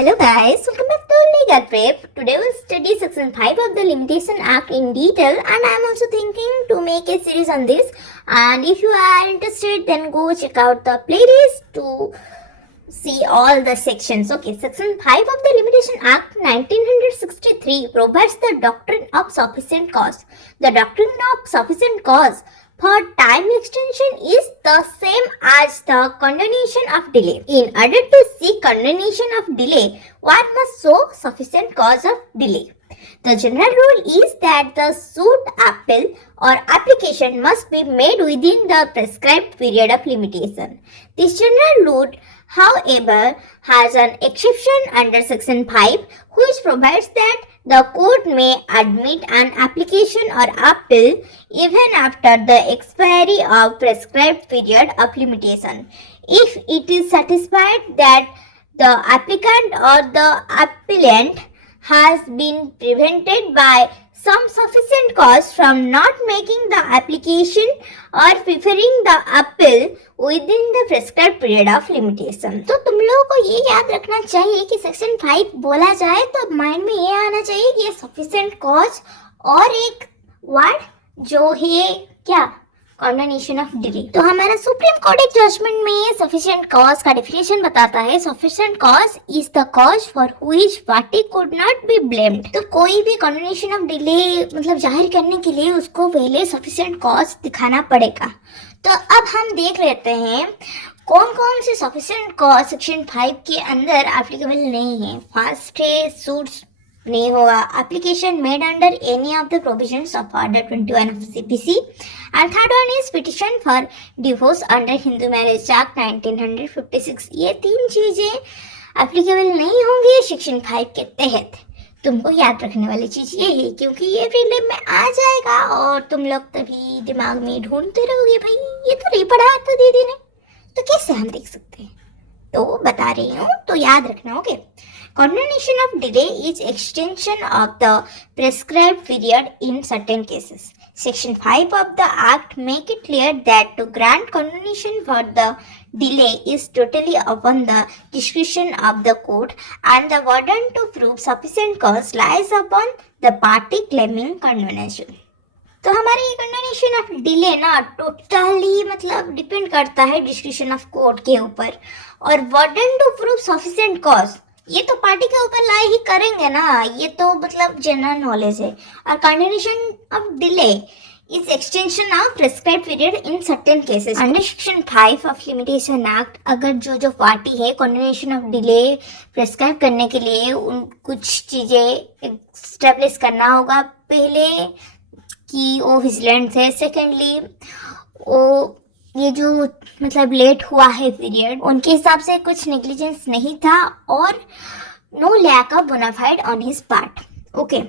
Hello guys, welcome back to Legal Prep. Today we'll study Section 5 of the Limitation Act in detail, and I'm also thinking to make a series on this. And if you are interested, then go check out the playlist to see all the sections. Okay, Section 5 of the Limitation Act 1963 provides the doctrine of sufficient cause. The doctrine of sufficient cause for time extension is the same as the condonation of delay. In order to seek condonation of delay, one must show sufficient cause of delay. The general rule is that the suit appeal or application must be made within the prescribed period of limitation. This general rule, however, has an exception under Section 5, which provides that the court may admit an application or appeal even after the expiry of prescribed period of limitation, if it is satisfied that the applicant or the appellant has been prevented by some sufficient cause from not making the application or preferring the appeal within the prescribed period of limitation. तो तुम लोगों को ये याद रखना चाहिए कि section 5 बोला जाए तो माइंड में ये आना चाहिए कि ये सफिशिएंट कॉज और एक वर्ड जो है क्या कॉन्डोनेशन ऑफ डिले. तो हमारा सुप्रीम कोर्ट एक जजमेंट में सफिशिएंट कॉज का डेफिनेशन बताता है. Sufficient cause is the cause for which party could not be blamed. तो कोई भी कॉन्डोनेशन ऑफ डिले मतलब जाहिर करने के लिए उसको पहले सफिशिएंट कॉज दिखाना पड़ेगा. तो अब हम देख लेते हैं कौन कौन से सफिशिएंट कॉज सेक्शन 5 के अंदर एप्लीकेबल नहीं है. फर्स्ट है सूट्स नहीं होगा application made under any of the provisions of order 21 of CPC, and third one is petition for divorce under Hindu marriage act 1956. ये तीन चीजें एप्लीकेबल नहीं होंगी सेक्शन 5 के तहत. तुमको याद रखने वाली चीज ये है क्योंकि ये प्रीलिम में आ जाएगा और तुम लोग तभी दिमाग में ढूंढते रहोगे भाई ये तो नहीं पढ़ा था दीदी ने, तो कैसे हम देख सकते हैं. तो बता रही हूँ तो याद रखना. Okay, condonation of delay is extension of the prescribed period in certain cases. Section 5 of the Act make it clear that to grant condonation for the delay is totally upon the discretion of the court, and the burden to prove sufficient cause lies upon the party claiming condonation. तो हमारे ये condonation of delay ना totally मतलब depend करता है description of court के ऊपर, और burden to prove sufficient cause ये तो पार्टी के ऊपर लाई ही करेंगे ना. ये तो मतलब जनरल नॉलेज है. और condonation of delay is extension of prescribed period in certain cases under section 5 of limitation act. अगर जो पार्टी है कंडोनेशन ऑफ डिले प्रिस्क्राइब करने के लिए उन कुछ चीजें एस्टेब्लिश करना होगा. पहले कि वो विजिलेंट है, सेकेंडली वो ये जो मतलब लेट हुआ है पीरियड उनके हिसाब से कुछ नेग्लिजेंस नहीं था, और no lack of bona fide on his part. Okay,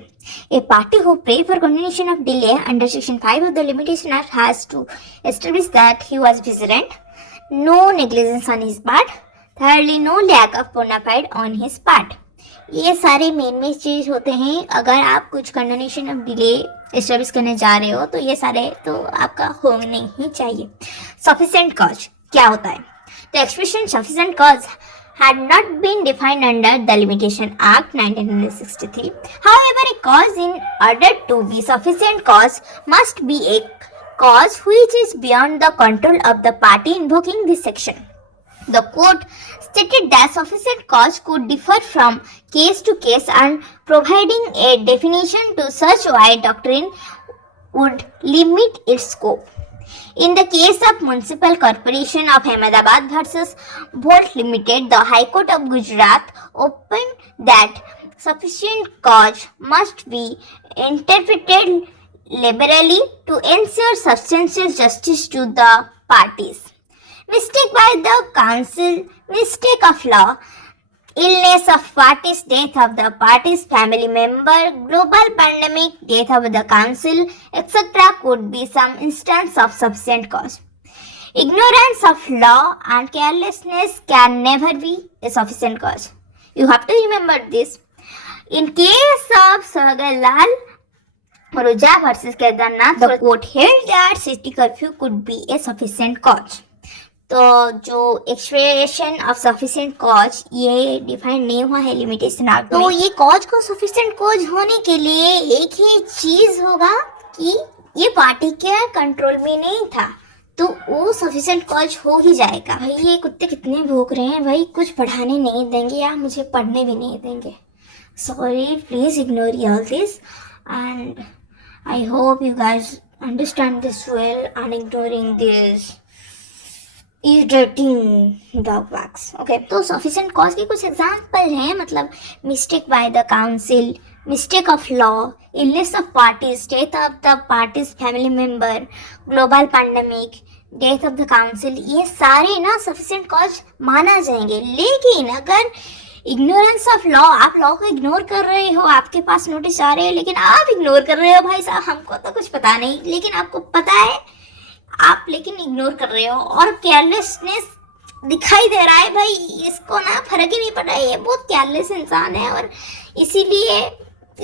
a party who pray for condonation of delay under section 5 of the limitation act has to establish that he was vigilant, no negligence on his part, thirdly no lack of bona fide on his part. ये सारे main चीज होते हैं. अगर आप कुछ condonation of delay establish करने जा रहे हो तो ये सारे तो आपका होने ही चाहिए. सफिशिएंट कॉज क्या होता है? The expression sufficient cause had not been defined under the Limitation Act 1963. However, a cause in order to be sufficient cause must be a cause which is beyond the control of the party invoking this section. The court stated that sufficient cause could differ from case to case, and providing a definition to such wide doctrine would limit its scope. In the case of Municipal Corporation of Ahmedabad versus Volt Limited, the High Court of Gujarat opened that sufficient cause must be interpreted liberally to ensure substantial justice to the parties. Mistake by the counsel, mistake of law, illness of parties, death of the party's family member, global pandemic, death of the council, etc. could be some instance of sufficient cause. Ignorance of law and carelessness can never be a sufficient cause. You have to remember this. In case of Sagalal Maruja versus Kedarnath, the court held that city curfew could be a sufficient cause. तो जो expression of sufficient cause ये define नहीं हुआ है limitation act में। तो ये cause को सफिशिएंट कॉज होने के लिए एक ही चीज होगा कि ये पार्टी के कंट्रोल में नहीं था, तो वो सफिशिएंट कॉज हो ही जाएगा। भाई ये कुत्ते कितने भौंक रहे हैं भाई, कुछ पढ़ाने नहीं देंगे या मुझे पढ़ने भी नहीं देंगे। Sorry, please ignore all this and I hope you guys understand this well and ignoring this irritating dog wax. Okay, तो sufficient cause के कुछ एग्जाम्पल हैं, मतलब mistake by the council, mistake of law, illness of parties, death of the parties family member, global pandemic, death of the council, ये सारे ना sufficient cause माना जाएंगे। लेकिन अगर इग्नोरेंस ऑफ लॉ, आप लॉ को इग्नोर कर रहे हो, आपके पास नोटिस आ रहे हैं लेकिन आप इग्नोर कर रहे हो, भाई साहब हमको तो कुछ पता नहीं, लेकिन आपको पता है आप लेकिन इग्नोर कर रहे हो, और केयरलेसनेस दिखाई दे रहा है भाई, इसको ना फर्क ही नहीं पड़ रहा है, ये बहुत केयरलेस इंसान है और इसीलिए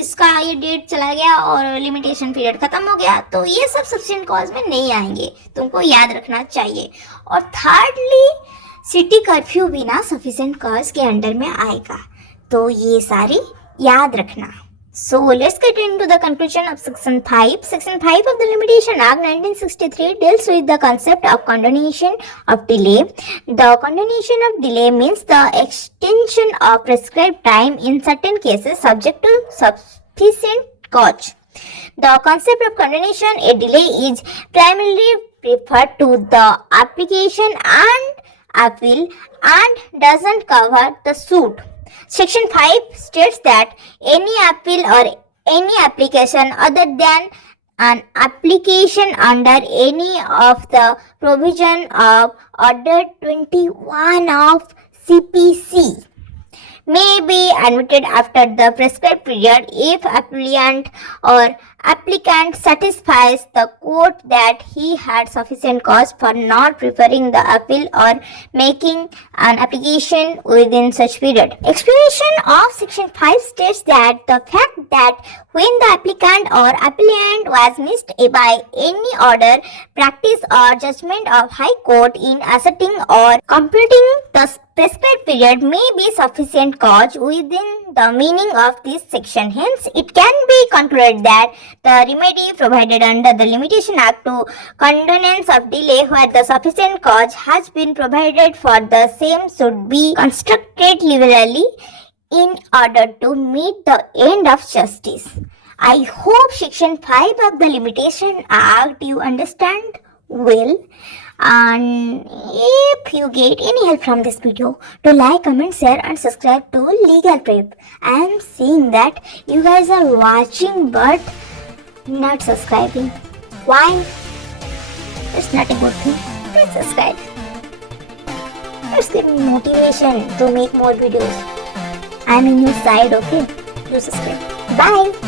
इसका ये डेट चला गया और लिमिटेशन पीरियड खत्म हो गया। तो ये सब सफिशिएंट कॉज में नहीं आएंगे, तुमको याद रखना चाहिए। और थर्डली, सिटी कर्फ्यू भी ना सफिशिएंट कॉज के अंडर में आएगा, तो ये सारी याद रखना। So let's get into the conclusion of Section 5. Section 5 of the Limitation Act 1963 deals with the concept of condonation of delay. The condonation of delay means the extension of prescribed time in certain cases subject to sufficient cause. The concept of condonation a delay is primarily referred to the application and appeal and doesn't cover the suit. Section 5 states that any appeal or any application other than an application under any of the provision of Order 21 of CPC may be admitted after the prescribed period if applicant or applicant satisfies the court that he had sufficient cause for not preferring the appeal or making an application within such period. Explanation of Section 5 states that the fact that when the applicant or appellant was missed by any order, practice or judgment of High Court in asserting or completing the prescribed period may be sufficient cause within the meaning of this section. Hence, it can be concluded that the remedy provided under the Limitation Act to condonance of delay where the sufficient cause has been provided for the same should be constructed liberally in order to meet the end of justice. I hope Section 5 of the Limitation Act you understand well, and if you get any help from this video, to like, comment, share and subscribe to Legal Prep. I am seeing that you guys are watching but not subscribing. Why? It's not a good thing. Please subscribe. Let's get motivation to make more videos. I'm in your side, okay? Do subscribe. Bye.